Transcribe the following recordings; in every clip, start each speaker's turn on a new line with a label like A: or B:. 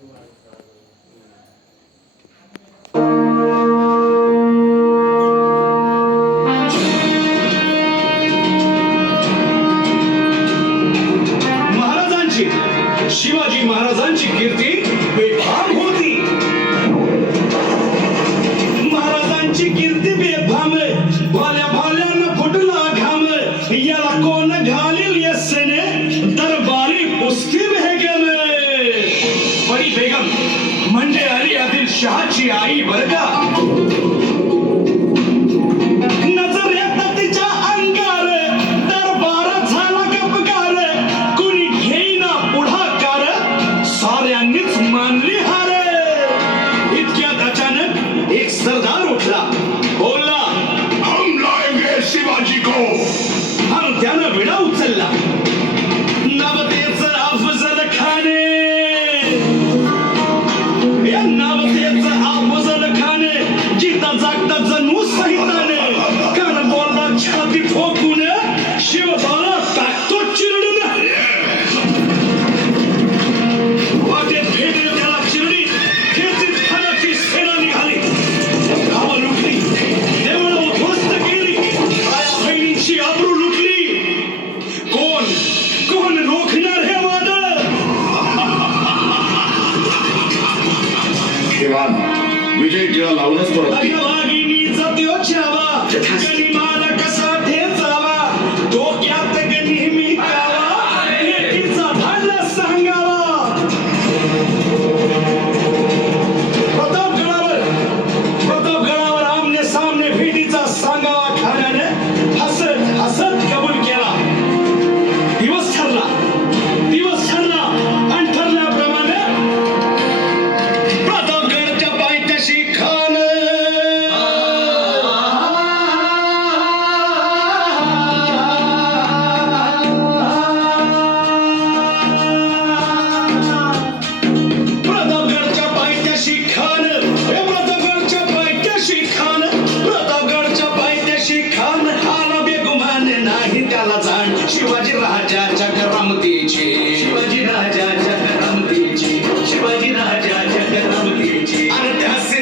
A: Thank you. शहाची आई बर गा नजर यात तिच्या अंग्यार तर बार झालं गप्प का आर कोणी घेईना पुढा कार साऱ्यांनीच मानली हार इतक्यात अचानक एक सदार उठला बोला
B: तर शिवाजी को
A: हम त्याला विडा उचलला
B: विजय जेव्हा लावूनच परत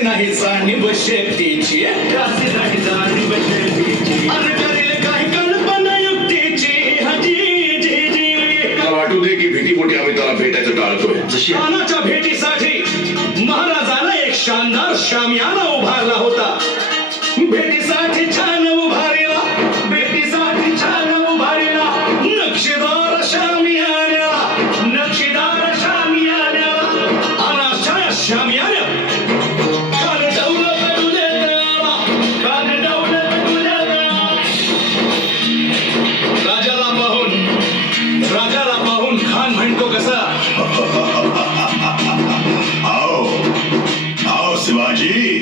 A: नाही कसे नाही काही कल्पना
B: की आम्ही त्याला भेटायचं टाळतोय
A: भेटीसाठी महाराजाला एक शानदार शामियाना उभारला होता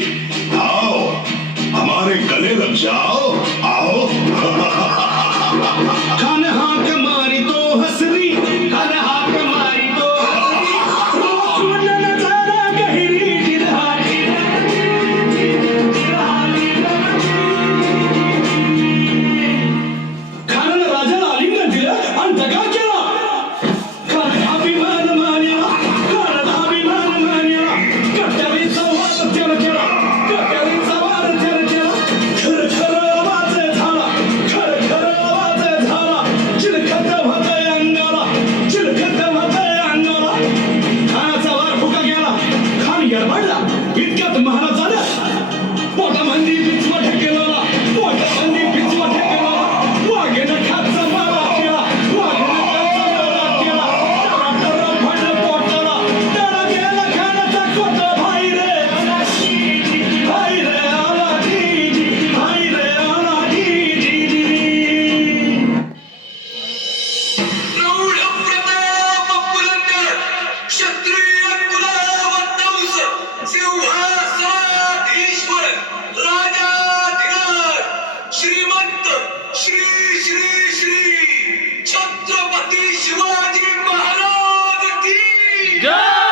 B: आओ हमारे गले लग जाओ
A: ಬಿದ್ಕತ್ ಮಹಾರಾಜನ ಪೋಟ ಮಂದಿ ಬಿಚ್ಚುವ ಠೆಕ್ಕೆನವ ಪೋಟ ಮಂದಿ ಬಿಚ್ಚುವ ಠೆಕ್ಕೆನವ ಒಗೆನ ಖರ್ಚ ಮಾರಾಟ್ಯ ಒಗೆನ ಖರ್ಚ ಮಾರಾಟ್ಯ ಟರಟರ ಭಡ ಪೋಟನ ತಡಗೆಲ ಖಡತ ಕೊಟ ಭಾಯಿ ರೇ ಅಲಾಟಿ ಭಾಯಿ ರೇ ಅಲಾಟಿ ಭಾಯಿ ರೇ ಅಲಾಟಿ ಶತ್ರು श्रीमंत श्री श्री श्री छत्रपती शिवाजी महाराज की जय